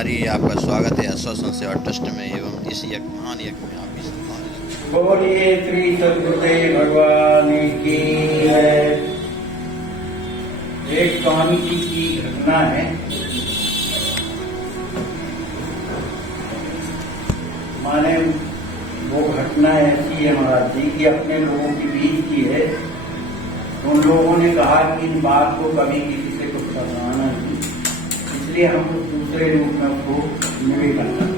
बारी आपका स्वागत है आश्वासन सेवा ट्रस्ट में एवं इस महान यज्ञ में आप इस बोलिए श्री सद्गुरुदेव भगवान की है। एक स्वामी जी की घटना है। माने वो घटना ऐसी है महाराज जी की अपने लोगों के बीच की है। उन लोगों ने कहा कि इन बात को कभी किसी से कुछ बताना नहीं, इसलिए हम दूसरे रूप में उसको निवेदन करते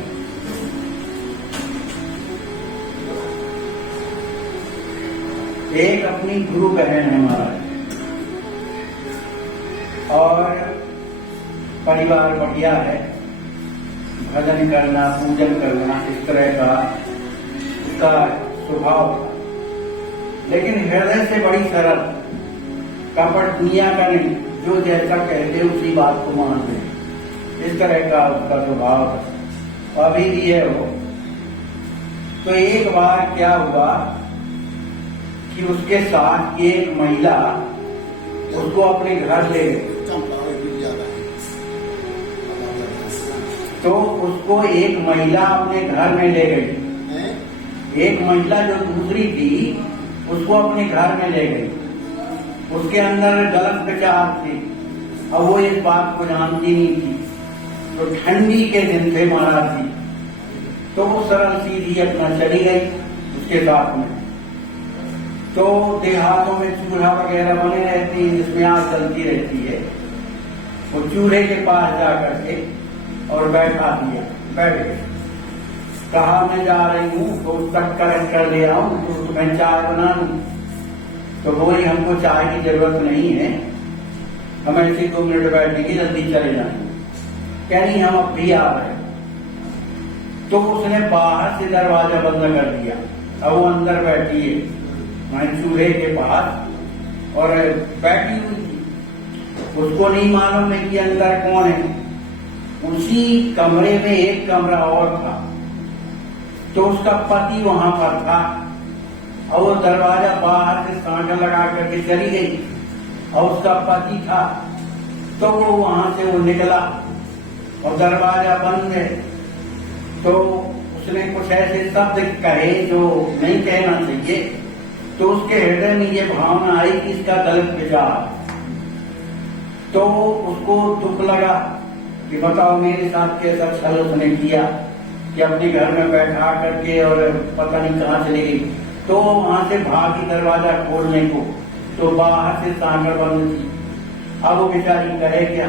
हैं। एक अपनी गुरु बहन है महाराज और परिवार बढ़िया है, भजन करना पूजन करना इस तरह का उसका स्वभाव था, लेकिन हृदय से बड़ी सरल, कपट दुनिया का नहीं, जो जैसा कहते उसी बात को मानते, इस तरह का उसका स्वभाव है। अभी भी है वो। तो एक बार क्या हुआ कि उसके साथ एक महिला उसको अपने घर ले गई। तो उसको एक महिला अपने घर में ले गई। एक महिला जो दूसरी थी उसको अपने घर में ले गई। उसके अंदर गलत विचार थे और वो इस बात को जानती नहीं थी। तो ठंडी के दिन थे महाराज जी, तो वो सरल सीधी अपना चली गई उसके साथ में। तो देहातों में चूल्हा वगैरह बने रहते हैं जिसमें आग जलती रहती है। वो चूल्हे के पास जाकर के और बैठा दिया, बैठ गए। कहा मैं जा रही हूँ तो तक कर ले आऊं तो तुम्हें चाय बना दूं। तो बोली हमको चाय की जरूरत नहीं है, हम ऐसे 2 मिनट बैठेंगे, जल्दी चले जाएंगे। कह नहीं हम अब भी आ रहे। तो उसने बाहर से दरवाजा बंद कर दिया। अब वो अंदर बैठी है चूल्हे के पास और बैठी हुई थी। उसको नहीं मालूम है कि अंदर कौन है। उसी कमरे में एक कमरा और था, तो उसका पति वहां पर था और वो दरवाजा बाहर से सांठा लगा करके चली गई और उसका पति था। तो वो वहां से वो निकला और दरवाजा बंद है। तो उसने कुछ ऐसे शब्द कहे जो नहीं कहना चाहिए। तो उसके हृदय में ये भावना आई कि इसका गलत विचार। तो उसको दुख लगा कि बताओ मेरे साथ कैसा छल उसने किया कि अपने घर में बैठा करके और पता नहीं कहाँ चली गई। तो वहां से भागी दरवाजा खोलने को, तो बाहर से सांकड़ बंद थी। अब वो बेचारी कहे क्या,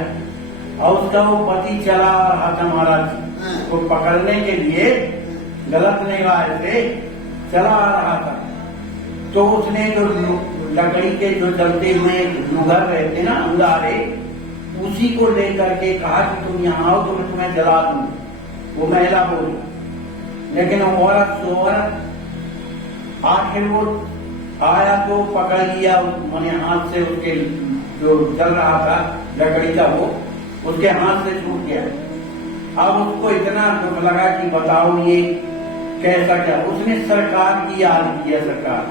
और उसका वो पति चला रहा था महाराज को पकड़ने के लिए, गलत निगाह से चला आ रहा था। तो उसने जो लकड़ी के जो जलते हुए लुगर रहते ना अंगारे, उसी को लेकर के कहा कि तुम यहाँ आओ तो मैं तुम्हें जला दूं। वो महिला बोली, लेकिन औरत सो औरत आखिर वो आया तो पकड़ लिया मैंने हाथ से, उसके जो जल रहा था लकड़ी का वो उसके हाथ से छूट गया। अब उसको इतना दुख लगा कि बताओ ये कैसा क्या। उसने सरकार की याद किया, सरकार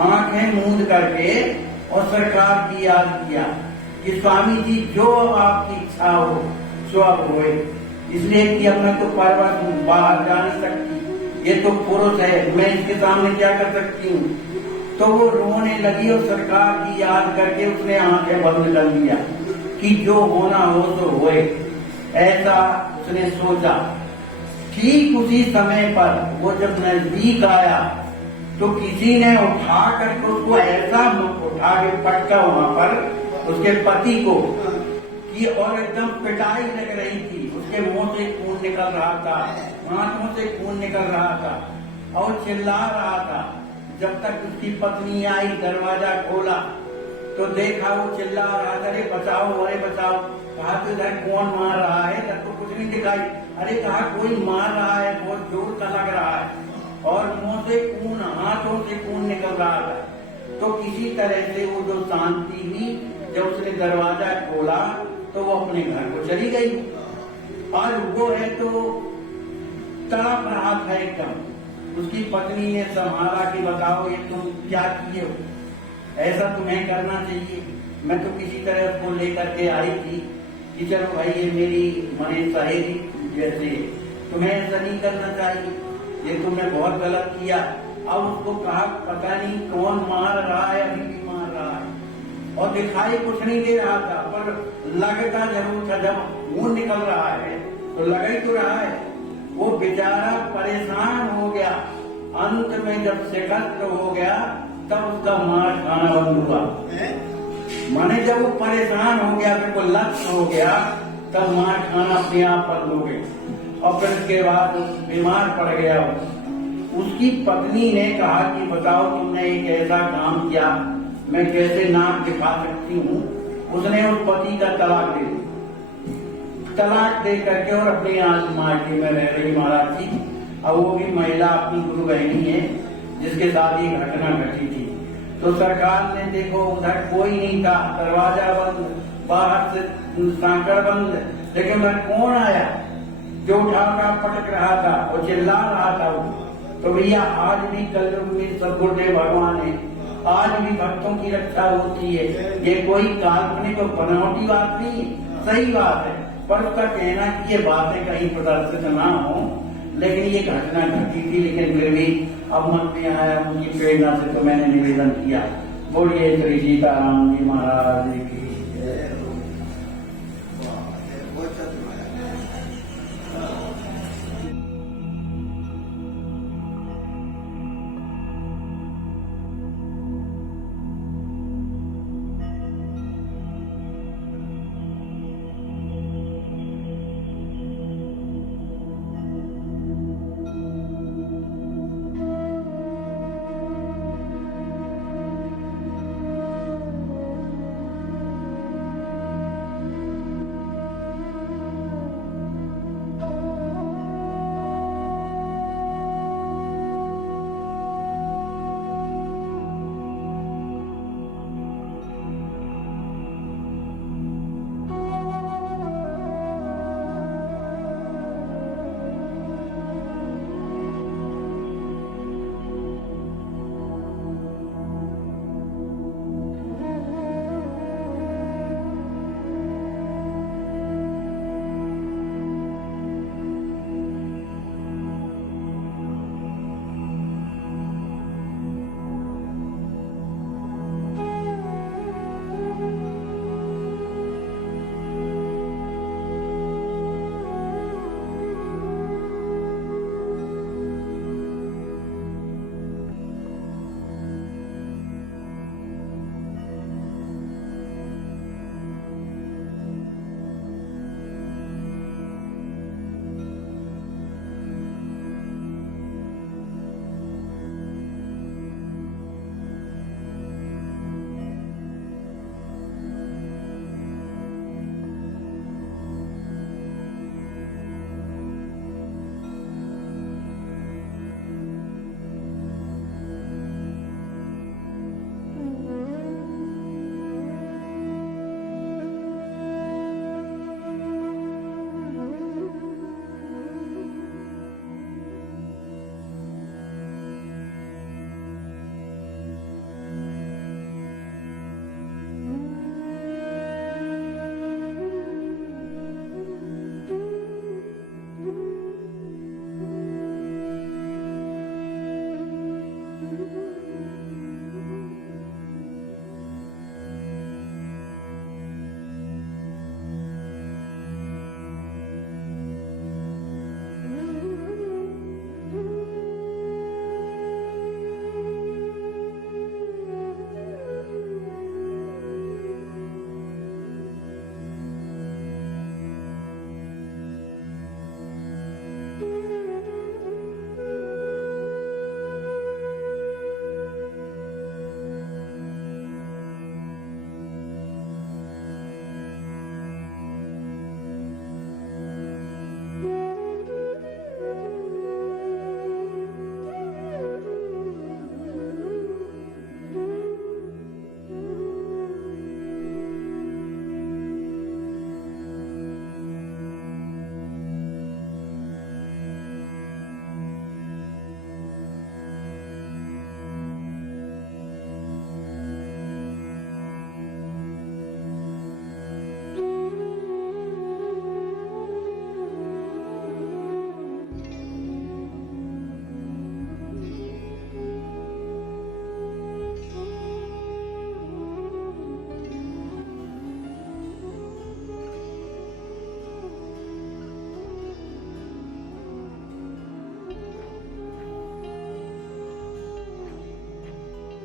आंखें मूंद करके और सरकार की याद किया कि स्वामी जी जो आपकी इच्छा हो सो अब होए। इसलिए कि अब मैं तो परवश हूँ, बाहर जा नहीं सकती, ये तो पुरुष है, मैं इसके सामने क्या कर सकती हूँ। तो वो रोने लगी और सरकार की याद करके उसने आंखें बंद कर लिया कि जो होना हो तो होए, ऐसा उसने सोचा। ठीक उसी समय पर वो जब नजदीक आया तो किसी ने उठा करके उसको ऐसा उठा के पटका वहां पर उसके पति को कि और एकदम पिटाई लग रही थी। उसके मुंह से खून निकल रहा था, आंखों से खून निकल रहा था और चिल्ला रहा था। जब तक उसकी पत्नी आई, दरवाजा खोला तो देखा वो चिल्ला रहा था, अरे बचाओ, अरे बचाओ। कहा तो इधर कौन मार रहा है, तब तो कुछ नहीं दिखाई। अरे कहा कोई मार रहा है, बहुत जोर का लग रहा है और मुंह से खून, हाथों से खून निकल रहा था। तो किसी तरह से वो जो शांति हुई, जब उसने दरवाजा खोला तो वो अपने घर को चली गई। और वो है तो तड़प रहा था एकदम। उसकी पत्नी ने संभाला कि बताओ ये तुम क्या किए हो, ऐसा तुम्हें करना चाहिए। मैं तो किसी तरह उसको लेकर के आई थी कि चलो भाई ये मेरी मने सहेली जैसे, तुम्हें ऐसा नहीं करना चाहिए, ये तुमने बहुत गलत किया। अब उसको कहा पता नहीं कौन मार रहा है, अभी भी मार रहा है, और दिखाई कुछ नहीं दे रहा था, पर लगता जरूर था। जब मुंह निकल रहा है तो लग ही तो रहा है। वो बेचारा परेशान हो गया, अंत में जब शिकस्त हो गया तब उसका मार खाना बंद हुआ। माने जब वो परेशान हो गया, फिर वो लक्ष्य हो गया, तब मार खाना अपने आप बंद हो गई। और फिर उसके बाद बीमार पड़ गया। उसकी पत्नी ने कहा कि बताओ तुमने एक ऐसा काम किया, मैं कैसे नाक दिखा सकती हूँ। उसने उस पति का तलाक दे दिया। तलाक दे करके और अपने आज मायके में रह रही महाराज जी। और वो भी महिला अपनी गुरु बहनी है जिसके साथ ये घटना घटी थी। तो सरकार ने देखो उधर कोई नहीं था, दरवाजा बंद, बाहर से सांकड़ बंद, लेकिन वह कौन आया जो उठा पटक रहा था और चिल्ला रहा था वो। तो भैया आज भी कलयुग में सदगुरुदेव भगवान है, आज भी भक्तों की रक्षा होती है। ये कोई काल्पनिक और बनावटी बात नहीं, सही बात है। पर उसका कहना कि ये बातें कहीं प्रदर्शित ना हो, लेकिन ये घटना घटी थी। लेकिन फिर भी अब मन में आया, उनकी प्रेरणा से तो मैंने निवेदन किया। बोलिए श्री सीताराम जी महाराज की।